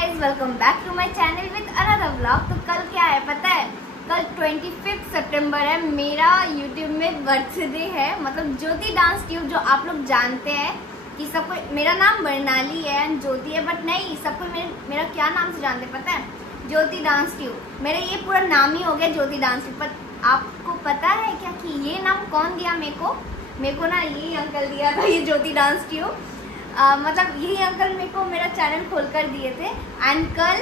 Guys, welcome back to my channel with another vlog. तो कल क्या है पता है? कल 25 सितंबर है, मेरा यूट्यूब में बर्थडे है। मतलब ज्योति डांस ट्यूब, जो आप लोग जानते हैं कि सबको मेरा नाम बरनाली है एंड ज्योति है, बट नहीं, सबको मेरा क्या नाम से जानते पता है? ज्योति डांस ट्यूब। मेरा ये पूरा नाम ही हो गया ज्योति डांस ट्यूब। पर आपको पता है क्या कि ये नाम कौन दिया मेरे को ना यही अंकल दिया था, ये ज्योति डांस ट्यूब। मतलब यही अंकल मेरे को मेरा चैनल खोलकर दिए थे। एंड कल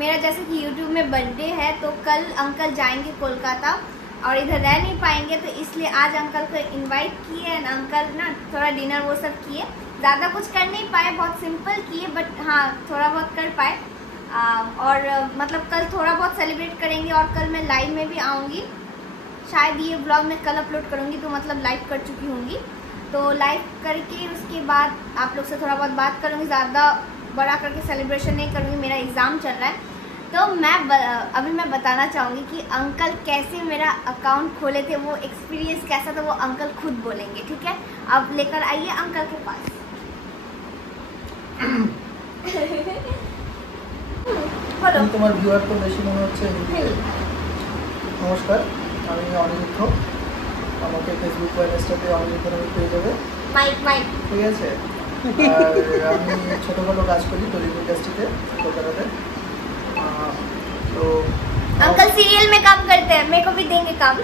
मेरा जैसे कि यूट्यूब में बर्थडे है, तो कल अंकल जाएंगे कोलकाता और इधर रह नहीं पाएंगे, तो इसलिए आज अंकल को इनवाइट किए। एंड अंकल ना थोड़ा डिनर वो सब किए, ज़्यादा कुछ कर नहीं पाए, बहुत सिंपल किए, बट हाँ थोड़ा बहुत कर पाए। और मतलब कल थोड़ा बहुत सेलिब्रेट करेंगे और कल मैं लाइव में भी आऊँगी। शायद ये ब्लॉग मैं कल अपलोड करूँगी, तो मतलब लाइव कर चुकी होंगी, तो लाइव करके उसके बाद आप लोग से थोड़ा बहुत बात करूँगी। ज़्यादा बड़ा करके सेलिब्रेशन नहीं करूँगी, मेरा एग्ज़ाम चल रहा है। तो अभी मैं बताना चाहूँगी कि अंकल कैसे मेरा अकाउंट खोले थे, वो एक्सपीरियंस कैसा था, वो अंकल खुद बोलेंगे, ठीक है? अब लेकर आइए अंकल के पास। बोलो। तुम्हार ভিউয়ার তো বেশি মনে হচ্ছে। নমস্কার, আমি অনিরুদ্ধ। আমাকে ফেসবুক বা ইনস্টাতে অনিরুদ্ধ নামে পেয়ে যাবে। মাইক ঠিক আছে। আর আমি ছোটখাটো কাজ করি টলিউড ইন্ডাস্ট্রিতে কলকাতাতে। তো अंकल सीरियल में काम करते हैं, मेरे को भी देंगे काम।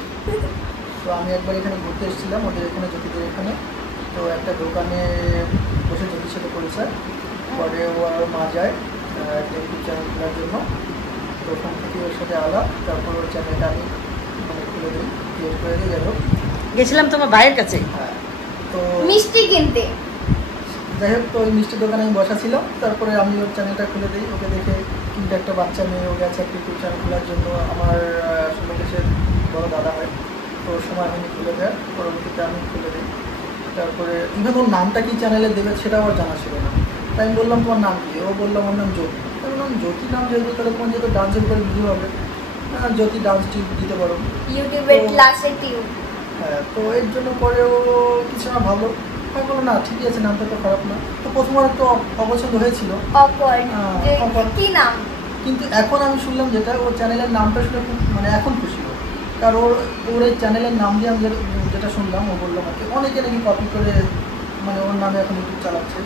তো আমি একবার এখানে ঘুরতে এসেছিলাম ওদের এখানে, জ্যোতিদের এখানে। তো একটা দোকানে বসে জ্যোতির সাথে পরিচয়, পরে ও আর মা যায় একটা ইউটিউব চ্যানেল খোলার জন্য। তো ওখান থেকে ওর সাথে আলাপ, তারপর ওর চ্যানেলটা আমি মানে খুলে দিই, ক্রিয়েট করে দিই। যাই হোক, গেছিলাম তোমার ভাইয়ের কাছে। হ্যাঁ, তো মিষ্টি কিনতে। যাই হোক, তো ওই মিষ্টির দোকানে আমি বসা ছিলাম। তারপরে আমি ওর চ্যানেলটা খুলে দিই। ওকে দেখে কিন্তু একটা বাচ্চা মেয়ে, ও গেছে একটা ইউটিউব চ্যানেল খোলার জন্য। আমার আসলে দেশের বড় দাদা হয়, তো ওর সময় আমি খুলে দেয়, পরবর্তীতে আমি খুলে দিই। তারপরে ইভেন ওর নামটা কি চ্যানেলে দেবে সেটা আমার জানা ছিল না। তাই আমি বললাম তোমার নাম কি? ও বললাম আমার নাম জ্যোতি। আমি বললাম জ্যোতি নাম যেহেতু, তাহলে তোমার যেহেতু ডান্সের করে ভিডিও হবে, জ্যোতি ডান্স টিউব দিতে পারো, ইউটিউবের ক্লাসে টিউব। হ্যাঁ, তো এর জন্য পরে ও কিছু না ভাবলো। আমি বললাম না ঠিকই আছে, নামটা তো খারাপ না। তো প্রথমবার একটু অপছন্দ হয়েছিল, কি নাম, কিন্তু এখন আমি শুনলাম যেটা, ওর চ্যানেলের নামটা শুনে খুব মানে এখন খুশি হলো। কারণ ওর এই চ্যানেলের নাম দিয়ে আমি যেটা শুনলাম, ও বললো আমাকে অনেকে নাকি কপি করে মানে ওর নামে এখন ইউটিউব চালাচ্ছে,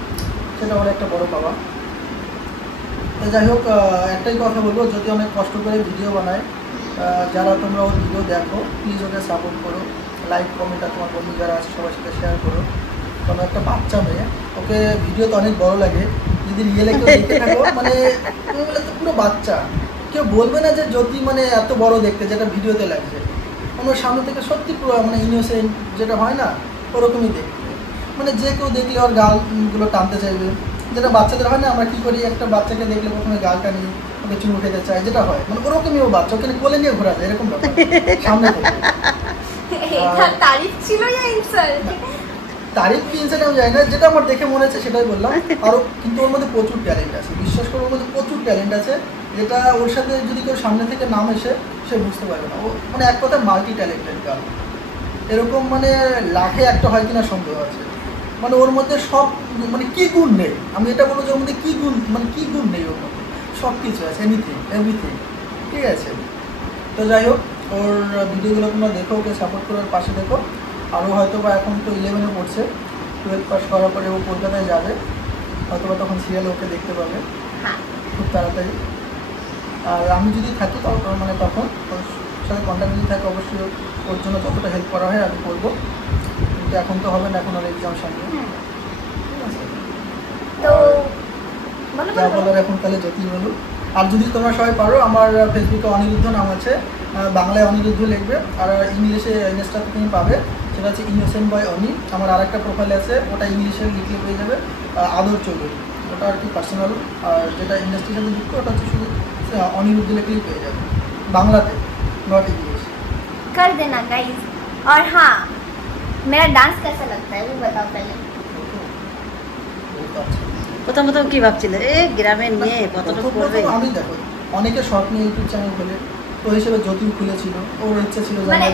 সেটা ওর একটা বড় পাওয়া। তো যাই হোক, একটাই কথা বলবো, যদি অনেক কষ্ট করে ভিডিও বানায়, যারা তোমরা ওর ভিডিও দেখো, প্লিজ ওকে সাপোর্ট করো, লাইক কমেন্ট আর তোমার বন্ধু যারা আছে সবার সাথে শেয়ার করো। কারণ একটা বাচ্চা মেয়ে, ওকে ভিডিও তো অনেক বড় লাগে, যদি রিয়েলে কেউ দেখতে থাকো মানে তুমি বলে তো পুরো বাচ্চা, কেউ বলবে না যে জ্যোতি মানে এত বড় দেখতে যেটা ভিডিওতে লাগছে। আমার সামনে থেকে সত্যি পুরো মানে ইনোসেন্ট যেটা হয় না, ওরকমই দেখতে। মানে যে কেউ দেখলে ওর গালগুলো টানতে চাইবে, যেটা বাচ্চাদের হয় না, আমরা কী করি, একটা বাচ্চাকে দেখলে প্রথমে গালটা নিয়ে ওকে চুমু খেতে চাই, যেটা হয় মানে ওরকমই ও বাচ্চা, ওখানে কোলে নিয়ে ঘোরা যায়, এরকম ব্যাপার সামনে থেকে। তারিফ ছিল না ইনসাল্ট? তারিফ কি ইনসাল্ট আমি জানি না, যেটা আমার দেখে মনে হচ্ছে সেটাই বললাম। আরও কিন্তু ওর মধ্যে প্রচুর ট্যালেন্ট আছে, বিশ্বাস করে ওর মধ্যে প্রচুর ট্যালেন্ট আছে, যেটা ওর সাথে যদি কেউ সামনে থেকে নাম এসে সে বুঝতে পারবে না। ও মানে এক কথায় মাল্টি ট্যালেন্টেড গান, এরকম মানে লাখে একটা হয় কিনা সন্দেহ আছে। মানে ওর মধ্যে সব মানে কী গুণ নেই, আমি এটা বলবো যে ওর মধ্যে কী গুণ মানে কী গুণ নেই, ওর মধ্যে সব কিছু আছে, এভরিথিং, ঠিক আছে? তো যাই হোক, ওর ভিডিওগুলো তোমরা দেখো, ওকে সাপোর্ট করার পাশে দেখো। আরও হয়তো বা এখন তো 11-এ পড়ছে, 12 পাস করার পরে ও কলকাতায় যাবে, হয়তো বা তখন সিরিয়াল ওকে দেখতে পাবে খুব তাড়াতাড়ি। আর আমি যদি থাকি তখন মানে তখন ওর সাথে কন্ট্যাক্ট যদি থাকে, অবশ্যই ওর জন্য যতটা হেল্প করা হয় আমি করবো, কিন্তু এখন তো হবে না, এখন ওর এক্সাম সামনে। ঠিক আছে, তো যা বলার এখন তাহলে জ্যোতি বলুন। আর যদি তোমরা সবাই পারো, আমার ফেসবুকে অনিরুদ্ধ নাম আছে, বাংলায় অনিরুদ্ধ লিখবে, আর ইংলিশে ইনস্টাতে তুমি পাবে, সেটা হচ্ছে ইনোসেন্ট বয় অনি। আমার আর একটা প্রোফাইল আছে, ওটা ইংলিশে লিখলে পেয়ে যাবে, আদর চৌধুরী, ওটা আর কি পার্সোনাল। আর যেটা ইন্ডাস্ট্রির সাথে যুক্ত, ওটা হচ্ছে শুধু অনিরুদ্ধ লিখলেই পেয়ে যাবে, বাংলাতে, নট इंग्लिश। कर देना गाइस। और हाँ, मेरा डांस कैसा लगता है वो बताओ पहले। প্রথম প্রথম কি ভাবছিলে গ্রামে নিয়ে কতটুকু করবে? আমি দেখো অনেকে শর্ট নিয়ে ইউটিউব চ্যানেল খোলে, তো হিসেবে জ্যোতি খুলেছিল, ওর ইচ্ছা ছিল মানে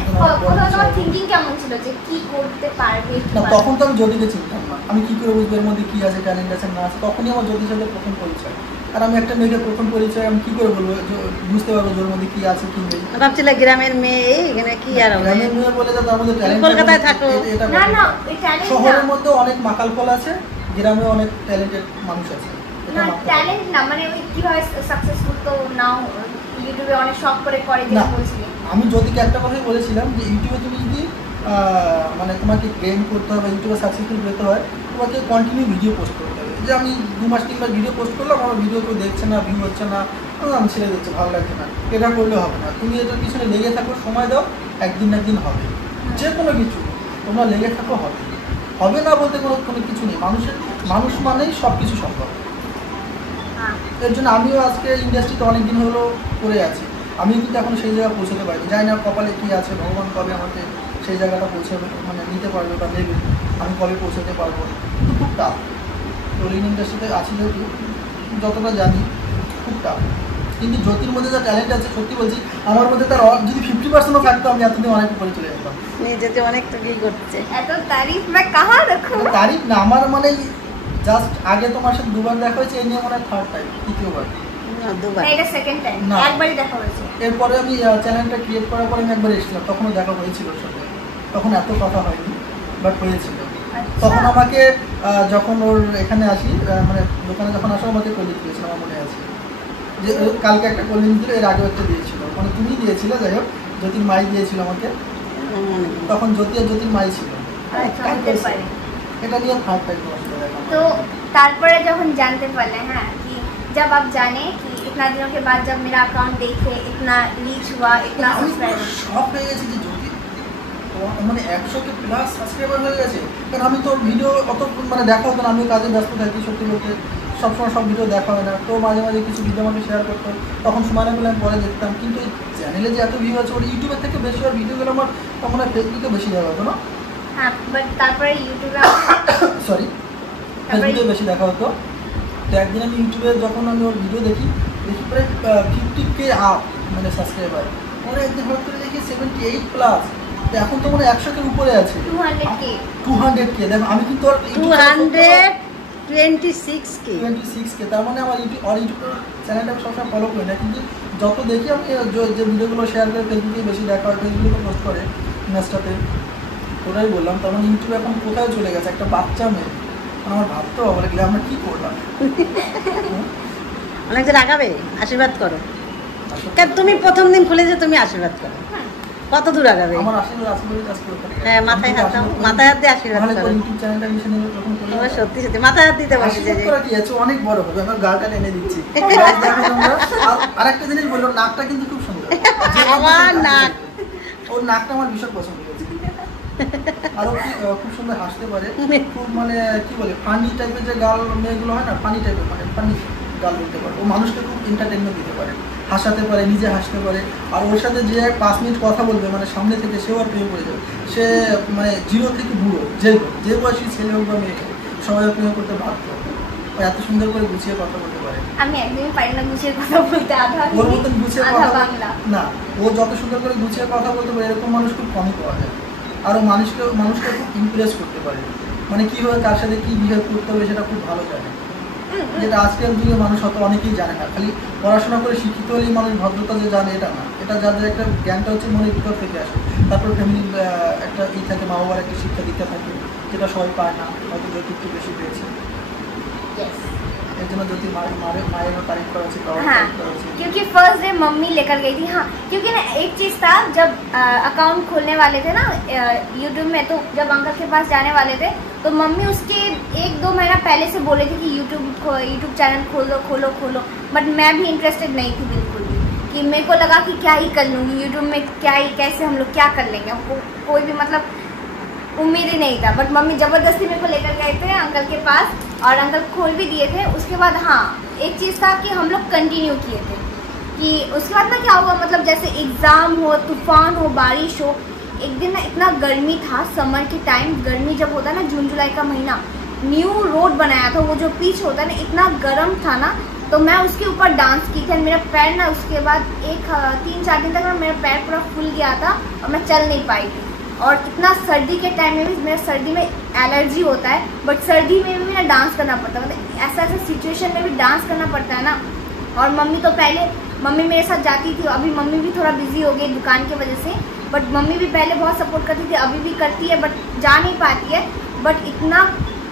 তোমার থিংকিং কেমন ছিল যে কি করতে পারবে? না, তখন তো আমি জ্যোতিকে চিনতাম না, আমি কি করে বুঝবো এর মধ্যে কি আছে, ট্যালেন্ট আছে না আছে। তখনই আমার জ্যোতির সাথে প্রথম পরিচয়। আর আমি একটা মেয়েকে প্রথম পরিচয় আমি কি করে বলবো, বুঝতে পারবো ওর মধ্যে কি আছে কি নেই। ভাবছিলে গ্রামের মেয়ে এখানে কি আর হবে? গ্রামের মেয়ে বলে যে তার মধ্যে ট্যালেন্ট, কলকাতায় থাকো। না না এই ট্যালেন্ট শহরের মধ্যে অনেক মাকাল ফল আছে, গ্রামে অনেক ট্যালেন্টেড মানুষ আছে। না ট্যালেন্ট না, মানে ওই কিভাবে সাকসেসফুল তো নাও ইউটিউবে অনেক শখ করে যেটা বলছিলি। আমি জ্যোতিকে একটা কথাই বলেছিলাম যে ইউটিউবে তুমি যদি মানে তোমাকে গেম করতে হবে, ইউটিউবে সাকসেসফুল পেতে হয়, তোমাকে কন্টিনিউ ভিডিও পোস্ট করতে হবে। যে আমি 2 মাস 3 মাস ভিডিও পোস্ট করলাম, আমার ভিডিও কেউ দেখছে না, ভিউ হচ্ছে না, আমি ছেড়ে দিচ্ছে, ভালো লাগছে না, এটা করলে হবে না। তুমি এটার পিছনে লেগে থাকো, সময় দাও, একদিন না একদিন হবে। যে কোনো কিছু তোমরা লেগে থাকো, হবে। হবে না বলতে কোনো কিছু নেই। মানুষ মানেই সব কিছু সম্ভব। এর জন্য আমিও আজকে ইন্ডাস্ট্রিতে অনেক দিন হলো করে আছি, আমি কিন্তু এখন সেই জায়গায় পৌঁছতে পারি। জানি না কপালে কী আছে, ভগবান কবে আমাকে সেই জায়গাটা পৌঁছাবে, মানে নিতে পারবে বা নেবে, আমি কবে পৌঁছাতে পারবো। কিন্তু খুব টাফ টোলিং ইন্ডাস্ট্রিতে আছি যেহেতু, যতটা জানি খুব টাফ। কিন্তু জ্যোতির মধ্যে যা ট্যালেন্ট আছে, সত্যি বলছি, আমার মধ্যে তার যদি 50%ও থাকতো, আমি এতদিন অনেক উপরে চলে যেতাম। নিজেকে অনেক টুকি করছে। এত তারিফ मैं कहाँ रखूं? তারিফ না, আমার মানে জাস্ট আগে তোমার সাথে 2 বার দেখা হয়েছে, এই নিয়ে মনে হয় 3rd টাইম, 3য় বার। না 2 বার। না এটা সেকেন্ড টাইম, না। একবারই দেখা হয়েছে। এরপরে আমি চ্যানেলটা ক্রিয়েট করার পরে আমি একবার এসেছিলাম, তখনও দেখা হয়েছিল ওর সাথে, তখন এত কথা হয়নি, বাট হয়েছিল। তখন আমাকে যখন ওর এখানে আসি, মানে দোকানে যখন আসো, আমাকে কোল্ড ড্রিঙ্ক দিয়েছিল, আমার মনে আছে যে কালকে একটা কোল্ড ড্রিঙ্ক দিল, এর আগেও একটা দিয়েছিল, মানে তুমি দিয়েছিলে, যাই হোক জ্যোতির মাই দিয়েছিল আমাকে, তখন জ্যোতি আর জ্যোতির মাই ছিল। আচ্ছা, হতে পারে। এটা নিয়ে 3rd টাইম তোমার সাথে দেখা। तो तारपरे जब जानते पड़े हैं कि जब आप जाने कि इतना दिनों के बाद जब मेरा अकाउंट देखे, इतना रीच हुआ, इतना सब्सक्राइबर, শক হয়ে গেছি যে জ্যোতি মানে 100 প্লাস সাবস্ক্রাইবার হয়ে গেছে। কারণ আমি তো ভিডিও অত মানে দেখা হতো না, আমি কাজে ব্যস্ত থাকি, সত্যি বলতে সবসময় সব ভিডিও দেখা হয় না। তো মাঝে মাঝে কিছু ভিডিও আমাকে শেয়ার করতো, তখন সময় না পেলে আমি পরে দেখতাম। কিন্তু এই চ্যানেলে যে এত ভিউ আছে, ওর ইউটিউবের থেকে বেশি, আর ভিডিওগুলো আমার তখন ফেসবুকে বেশি দেখা হতো না। हाँ बट तारपरे यूट्यूबे সরি, ফেসবুকে বেশি দেখা হতো। তো একদিন আমি ইউটিউবে যখন আমি ওর ভিডিও দেখি প্রায় 50K আপ মানে সাবস্ক্রাইবার, পরে একদিন হঠাৎ করে দেখি 78 প্লাস, এখন তো মানে 100-র উপরে আছে। 200K দেখো, আমি কিন্তু 226K, তার মানে আমার ইউটিউব চ্যানেলটা আমি সবসময় ফলো করি না, কিন্তু যত দেখি আমি যে ভিডিওগুলো শেয়ার করে ফেসবুকে বেশি দেখা হয়, ফেসবুকে পোস্ট করে ইনস্টাতে, ওটাই বললাম। তার মানে ইউটিউবে এখন কোথায় চলে গেছে, একটা বাচ্চা মেয়ে, আমার ভাবতে হবে গেলে আমরা কি করলাম। অনেকজন আগাবে, আশীর্বাদ করো। কারণ তুমি প্রথম দিন খুলে যে তুমি আশীর্বাদ করো, কত দূর আগাবে? আমার আশীর্বাদ আছে বলে কাজ করতে। হ্যাঁ, মাথায় হাত দাও, মাথায় হাত দিয়ে আশীর্বাদ করো। ইউটিউব চ্যানেলটা মিশন নিয়ে যখন করলাম, তোমার সত্যি সত্যি মাথায় হাত দিতে পারছি যে আশীর্বাদ করা কি আছে, অনেক বড় হবে, আমার গাটা এনে দিচ্ছি। দেখো তোমরা, আরেকটা জিনিস বললো, নাকটা কিন্তু খুব সুন্দর। আমার নাক, ওর নাকটা আমার ভীষণ পছন্দ হয়েছে। আরো খুব সুন্দর হাসতে পারে, খুব মানে কি বলে ফানি টাইপের যে গাল মেয়েগুলো হয় না, ফানি টাইপের, মানে ফানি গাল বলতে পারে। ও মানুষকে খুব এন্টারটেনমেন্ট দিতে পারে, হাসাতে পারে, নিজে হাসতে পারে। আর ওর সাথে যে 5 মিনিট কথা বলবে, মানে সামনে থেকে সেও আর প্রেমে পড়ে যাবে। সে মানে 0 থেকে বুড়ো, যে বয়সী ছেলে হোক বা মেয়ে হোক, সবাই প্রেমে করতে বাধ্য। ও এত সুন্দর করে গুছিয়ে কথা বলতে পারে। আমি একদমই পারি না গুছিয়ে কথা বলতে, আধা ওর মতন গুছিয়ে আধা কথা বাংলা না, ও যত সুন্দর করে গুছিয়ে কথা বলতে পারে, এরকম মানুষ খুব কমই পাওয়া যায়। আরও মানুষকে খুব ইমপ্রেস করতে পারে, মানে কীভাবে কার সাথে কী বিহেভ করতে হবে সেটা খুব ভালো জানে, যেটা আজকের যুগে মানুষ হয়তো অনেকেই জানে না। খালি পড়াশোনা করে শিক্ষিত হলেই মানুষ ভদ্রতা যে জানে এটা না, এটা যাদের একটা জ্ঞানটা হচ্ছে মনের ভিতর থেকে আসে। তারপর ফ্যামিলির একটা ই থাকে, মা বাবার একটা শিক্ষা দীক্ষা থাকে, যেটা সবাই পায় না, হয়তো যৌতুক বেশি পেয়েছে। हाँ, क्योंकि फर्स्ट डे मम्मी लेकर गई थी। हाँ, क्योंकि ना एक चीज़ था, जब अकाउंट खोलने वाले थे ना यूट्यूब में, तो जब अंकल के पास जाने वाले थे, तो मम्मी उसके 1-2 महीना पहले से बोले थे कि यूट्यूब चैनल खोलो। बट मैं भी इंटरेस्टेड नहीं थी बिल्कुल भी, कि मेरे को लगा कि क्या ही कर लूँगी यूट्यूब में, क्या ही कैसे हम लोग क्या कर लेंगे, हमको कोई भी मतलब उम्मीद ही नहीं था। बट मम्मी ज़बरदस्ती मेरे को लेकर गए थे अंकल के पास, और अंकल खोल भी दिए थे। उसके बाद हाँ, एक चीज़ था कि हम लोग कंटिन्यू किए थे, कि उसके बाद ना क्या हुआ, मतलब जैसे एग्ज़ाम हो, तूफान हो, बारिश हो। एक दिन ना इतना गर्मी था, समर के टाइम गर्मी जब होता है ना, जून जुलाई का महीना, न्यू रोड बनाया था, वो जो पिच होता है ना, इतना गर्म था ना, तो मैं उसके ऊपर डांस की थी। मेरा पैर ना उसके बाद 3-4 दिन तक ना मेरा पैर पूरा फूल गया था और मैं चल नहीं पाई थी। और इतना सर्दी के टाइम में भी, मेरा सर्दी में एलर्जी होता है, बट सर्दी में भी ना डांस करना पड़ता है, मतलब ऐसा ऐसा सिचुएशन में भी डांस करना पड़ता है ना। और मम्मी तो पहले, मम्मी मेरे साथ जाती थी, अभी मम्मी भी थोड़ा बिजी हो गई दुकान की वजह से, बट मम्मी भी पहले बहुत सपोर्ट करती थी, अभी भी करती है, बट जा नहीं पाती है। बट इतना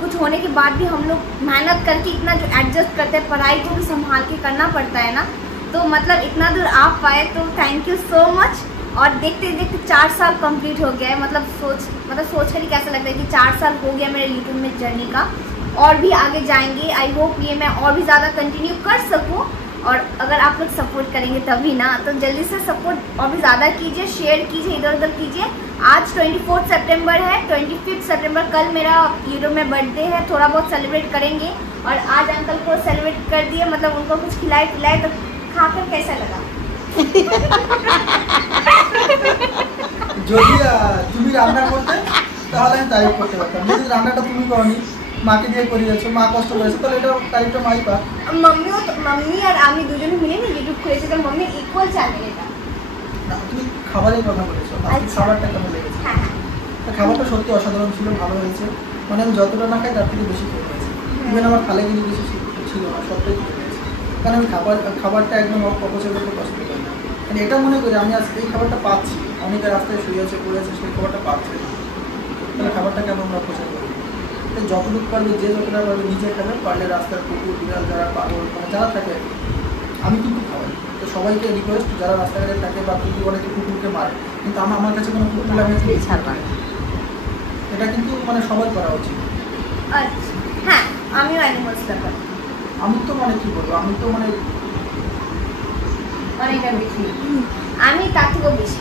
कुछ होने के बाद भी हम लोग मेहनत करके इतना जो एडजस्ट करते हैं, पढ़ाई को भी संभाल के करना पड़ता है ना, तो मतलब इतना दूर आप पाए तो थैंक यू सो मच। और देखते देखते 4 साल कंप्लीट हो गया है, मतलब सोच कर ही कैसा लगता है कि 4 साल हो गया मेरे यूट्यूब में जर्नी का, और भी आगे जाएंगे। आई होप ये मैं और भी ज़्यादा कंटिन्यू कर सकूं, और अगर आप लोग सपोर्ट करेंगे तभी ना, तो जल्दी से सपोर्ट और भी ज़्यादा कीजिए, शेयर कीजिए, इधर उधर कीजिए। आज 24 सितंबर है, 25 सितंबर कल मेरा यूट्यूब में बर्थडे है, थोड़ा बहुत सेलिब्रेट करेंगे। और आज अंकल को सेलिब्रेट कर दिए, मतलब उनको कुछ खिलाए पिलाए, तो खाकर कैसा लगा? যদি তুমি রান্না করতে তাহলে আমি তারিফ করতে পারতাম, যদি রান্নাটা তুমি করনি, মাকে দিয়ে করিয়েছো, মা কষ্ট করেছে, তাহলে এটা তারিফটা মাই পা। मम्मी और আমি দুজনে মিলে না ইউটিউব খুলেছি, তো মম্মি ইকুয়াল চ্যানেল এটা। না, তুমি খাবারের কথা বলেছো, আজকে খাবারটা কেমন লেগেছে? হ্যাঁ, খাবারটা সত্যি অসাধারণ ছিল, ভালো হয়েছে, মানে আমি যতটা না খাই তার থেকে বেশি খেয়ে নিয়েছি। ইভেন আমার থালে কিন্তু বেশি ছিল না, সবটাই খেয়ে নিয়েছি, কারণ আমি খাবারটা একদম অপচয় করতে পছন্দ করি না। মানে এটা মনে করি আমি আজকে এই খাবারটা পাচ্ছি, অনেকে রাস্তায় শুয়ে আছে পড়ে আছে, সেই খাবারটা পাচ্ছে, তাহলে খাবারটাকে আমরা অপচয় করি। যতটুকু পারবে, যে যতটা পারবে নিজে খাবে, পারলে রাস্তার কুকুর বিড়াল যারা পাগল মানে যারা থাকে, আমি কিন্তু খাওয়াই। তো সবাইকে রিকোয়েস্ট, যারা রাস্তাঘাটে থাকে বা কুকুর অনেকে কুকুরকে মারে, কিন্তু আমার কাছে কোনো কুকুর লাগে ছাড়বা, এটা কিন্তু মানে সবাই করা উচিত। আচ্ছা, হ্যাঁ, আমিও অ্যানিমালস লাভার। আমি তো মানে কি বলবো, আমি তো মানে অনেকটা বেশি, আমি তার থেকেও বেশি।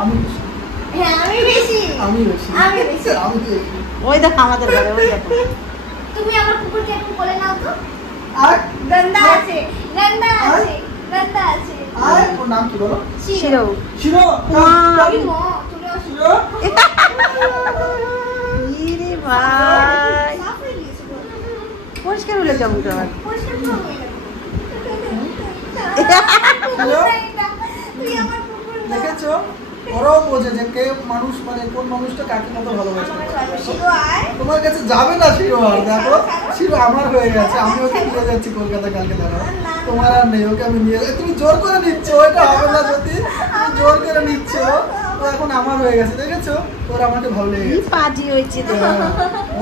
আমি বেশি, হ্যাঁ আমি বেশি, আমি বেশি, আমি বেশি, আমি বেশি। ওই দেখো আমাদের ঘরে, ওই দেখো। তুমি আমার কুকুরকে একটু বলে নাও তো। আর গন্ধা আছে, গন্ধা আছে, গন্ধা আছে। আর ওর নাম কি বলো? শিরো। শিরো, তুমি মো, তুমিও শিরো। ইরে ভাই, সাফ হয়ে গিয়েছে গো। পরিষ্কার হলে কেমন করে? পরিষ্কার তো হয়ে গেল। তুই আমার কুকুর না। দেখেছো, ওরাও বোঝে যে কে মানুষ, মানে কোন মানুষটা কাকে কত ভালোবাসে। শিরো আয়। তোমার কাছে যাবে না শিরো, আর দেখো শিরো আমার হয়ে গেছে, আমি ওকে নিয়ে যাচ্ছি কলকাতা কালকে, দাঁড়াও তোমার আর নেই, ওকে আমি নিয়ে, তুমি জোর করে নিচ্ছ, এটা হবে না, যদি তুমি জোর করে নিচ্ছ, ও এখন আমার হয়ে গেছে, দেখেছো, ওর আমাকে ভালো লেগে গেছে। পাজি হয়েছে তো।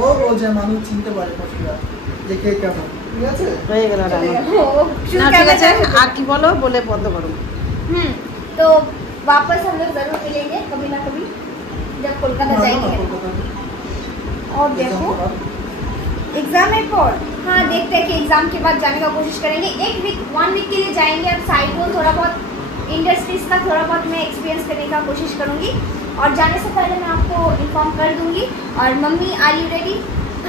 ও বোঝে, মানুষ চিনতে পারে পশুরা যে কে কেমন, ঠিক আছে? হয়ে গেল রান্না। ও, না ঠিক আছে, আর কি বলো, বলে বন্ধ করো। तो वापस हम लोग जरूर मिलेंगे कभी ना कभी जब कोलकाता जाएंगे। और देखो एग्जाम है पर, हाँ देखते हैं कि एग्जाम के बाद जाने का कोशिश करेंगे। 1 वीक के लिए जाएंगे, और साइड को थोड़ा बहुत इंडस्ट्रीज का थोड़ा बहुत मैं एक्सपीरियंस करने का कोशिश करूँगी, और जाने से पहले मैं आपको इन्फॉर्म कर दूँगी। और मम्मी आर यू रेडी?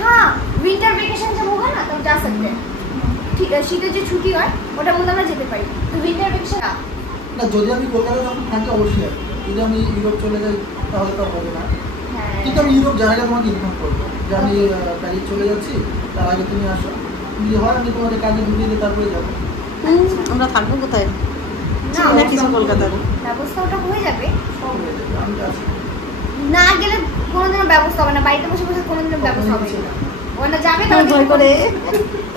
हाँ, विंटर वेकेशन जब होगा ना तब जा सकते हैं, ठीक है? শীতের যে ছুটি হয় ওটার মধ্যে আমরা যেতে পারি, তো উইন্টার ভ্যাকেশন না, যদি আমি কলকাতা যখন থাকি অবশ্যই আসবো, যদি আমি ইউরোপ চলে যাই তাহলে তো হবে না, কিন্তু আমি ইউরোপ যাওয়ার আগে তোমাকে ইনফর্ম করবো যে আমি প্যারিস চলে যাচ্ছি, তার আগে তুমি আসো, যদি হয় আমি তোমাদের কাজে ঢুকিয়ে দিয়ে তারপরে যাবো। আমরা থাকবো কোথায়? না কিছু কলকাতার ব্যবস্থা ওটা হয়ে যাবে, সব হয়ে যাবে, আমি তো আছি। না গেলে কোনোদিনও ব্যবস্থা হবে না, বাড়িতে বসে বসে কোনোদিনও ব্যবস্থা হবে না। ওখানে যাবে ভয় ভয় করে,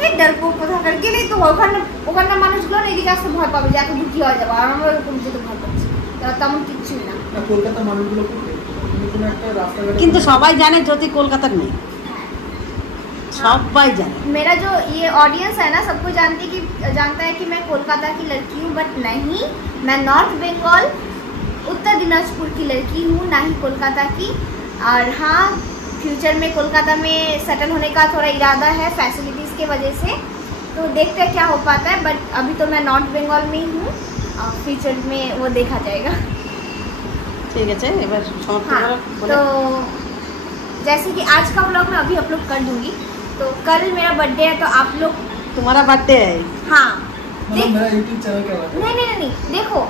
এই ডারপো কোথাকার গেলেই তো ওখানে মানুষগুলো না এদিকে আসতে ভয় পাবে যে এত দূর কি হয়ে যাবে, আর আমরা ওরকম যেতে ভয় পাচ্ছি, তেমন কিচ্ছুই না। কলকাতার মানুষগুলো খুব তুমি কোনো একটা রাস্তাঘাটে, কিন্তু সবাই জানে জ্যোতি কলকাতার নেই, সবাই জানে। मेरा जो ये ऑडियंस है ना, सबको जानता है कि मैं कोलकाता की लड़की हूँ, बट नहीं, मैं नॉर्थ बंगाल उत्तर दिनाजपुर की लड़की हूँ, ना ही कोलकाता की। और हाँ, फ्यूचर में कोलकाता में सेटल होने का थोड़ा इरादा है फैसिलिटीज़ के वजह से, तो देखते हैं क्या हो पाता है। बट अभी तो मैं नॉर्थ बंगाल में ही हूँ, फ्यूचर में वो देखा जाएगा। ঠিক আছে, এবার সমাপ্ত हाँ, করো। तो जैसे कि आज का व्लॉग मैं अभी अपलोड कर दूंगी, तो कल मेरा बर्थडे है, तो आप लोग तुम्हारा बर्थडे है? हाँ मतलब मेरा यूट्यूब चैनल क्या है? नहीं देखो,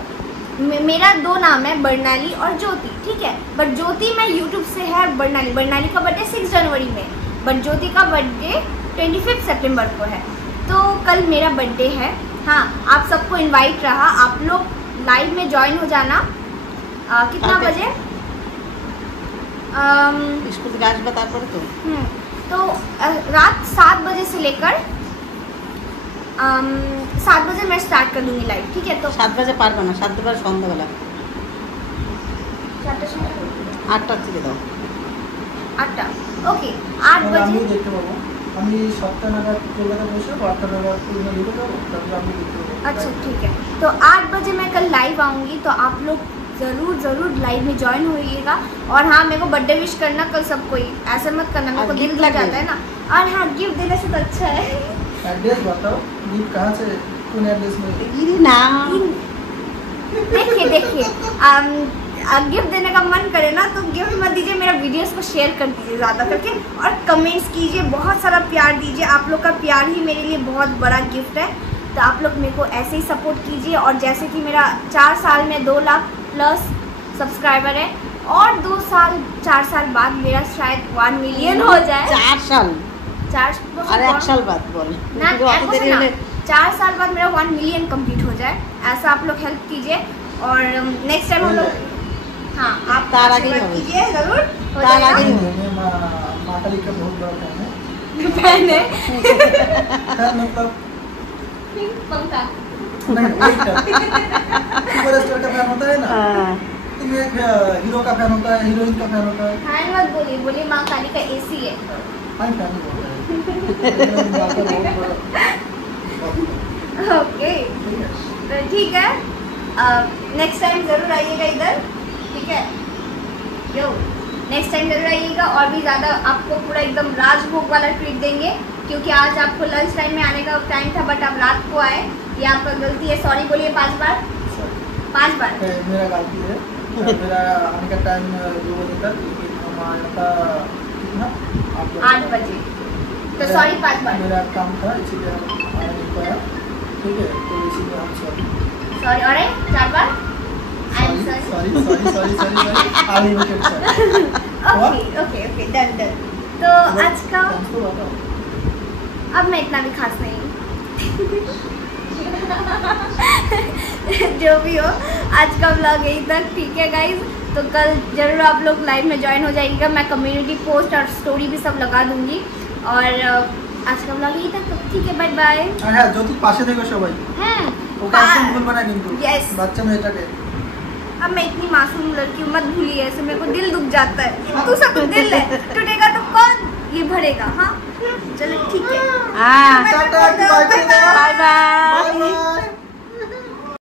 मेरा 2 नाम है, बर्नाली और ज्योति, ठीक है? बट ज्योति मैं यूट्यूब से है, बर्नाली का बर्थडे 6 जनवरी में, बट ज्योति का बर्थडे 25 सितंबर को है, तो कल मेरा बर्थडे है। हाँ, आप सबको इनवाइट रहा, आप लोग लाइव में ज्वाइन हो जाना। कितना Okay. बजे? স্কুল থেকে আসবে তারপরে তো तो रात 7 बजे से लेकर 7 बजे मैं स्टार्ट कर दूंगी लाइव, ठीक है? तो 7 বাজে পারবে না, 7 বাজে সন্ধ্যাবেলা 4টার সময় 8টার থেকে দাও। 8টা, ओके 8 আমি बजे। দেখতে পাবো, আমি 7টা নাগাদ কলকাতা বসে 8টা নাগাদ পুরনো লিখে যাবো, তারপর আমি দেখতে পাবো। अच्छा ठीक है, तो 8 बजे मैं कल लाइव आऊँगी, तो आप लोग ज़रूर लाइव में ज्वाइन होइएगा। और हाँ, मेरे को बर्थडे विश करना कल सबको ही, ऐसे मत करना, मेरे को दिल लग जाता है ना। और हाँ, गिफ्ट देने से तो अच्छा है। एड्रेस बताओ, गिफ्ट कहाँ से, कौन एड्रेस में? इरी ना देखिए गिफ्ट देने का मन करे ना तो गिफ्ट मत दीजिए, मेरा वीडियोस को शेयर कर दीजिए ज़्यादा करके, और कमेंट्स कीजिए, बहुत सारा प्यार दीजिए। आप लोग का प्यार ही मेरे लिए बहुत बड़ा गिफ्ट है, तो आप लोग मेरे को ऐसे ही सपोर्ट कीजिए। और जैसे कि मेरा 4 साल में 2 लाख प्लस सब्सक्राइबर है, और 4 साल बाद मेरा शायद 1 मिलियन हो जाए। 4 साल 4 আর 1 সাল বাদ বল ना, কিন্তু অত দেরি হলে 4 साल बाद मेरा 1 मिलियन कंप्लीट हो जाए, ऐसा आप लोग हेल्प कीजिए। और नेक्स्ट टाइम हम लोग, हाँ आप तार आगे ही आशीर्वाद होगा। कीजिए जरूर, हो तार जाएगा। आगे ही मैं माँ काली का बहुत बड़ा फैन है। फैन है फैन मतलब पंखा। नहीं, वही फैन। सुपरस्टार का फैन होता है ना, হ্যাঁ तो एक हीरो का फैन होता है, हीरोइन का फैन होता है। फैन मत बोलिए माँ काली का एसी है। हाँ, फैन ही बोलते हैं। माँ का बहुत बड़ा भक्त है। ओके ठीक है। तो ठीक है, नेक्स्ट टाइम ज़रूर आइएगा इधर, ठीक है? यो नेक्स्ट टाइम ज़रूर आइएगा, और भी ज़्यादा आपको पूरा एकदम राजभोग वाला ट्रीट देंगे, क्योंकि आज आपको लंच टाइम में आने का टाइम था, बट आप रात को आए, ये आपका गलती है। सॉरी बोलिए 5 बार, 5 बार। मेरा गलती है, मेरा आने का टाइम 2 बजे तक, लेकिन हम आया था कितना 8 बजे, तो सॉरी 5 बार। मेरा काम था, इसीलिए हम आ नहीं पाया, ठीक है? तो इसीलिए हम सॉरी सॉरी, और 4 बार I am sorry. Sorry I will get sorry. Okay done. तो आज का, हमको बताओ। अब मैं इतना भी खास नहीं हूँ जो भी हो, आज का व्लॉग यही तक, ठीक है गाइज? तो कल जरूर आप लोग लाइव में ज्वाइन हो जाइएगा, मैं कम्युनिटी पोस्ट और स्टोरी भी सब लगा दूंगी। और आज का व्लॉग यही तक, तो ठीक है, बाय बाय। আর হ্যাঁ, যদি পাশে থেকে সবাই ওকে একদম ভুলবে না কিন্তু, Yes. বাচ্চা মেয়েটাকে। अब मैं इतनी मासूम लड़की हूँ, मत भूलिए ऐसे, मेरे को दिल दुख जाता है। तू सब दिल है, टूटेगा तो कौन ये भरेगा? हाँ चलो ठीक है, হ্যাঁ tata, bye bye. Bye bye bye bye.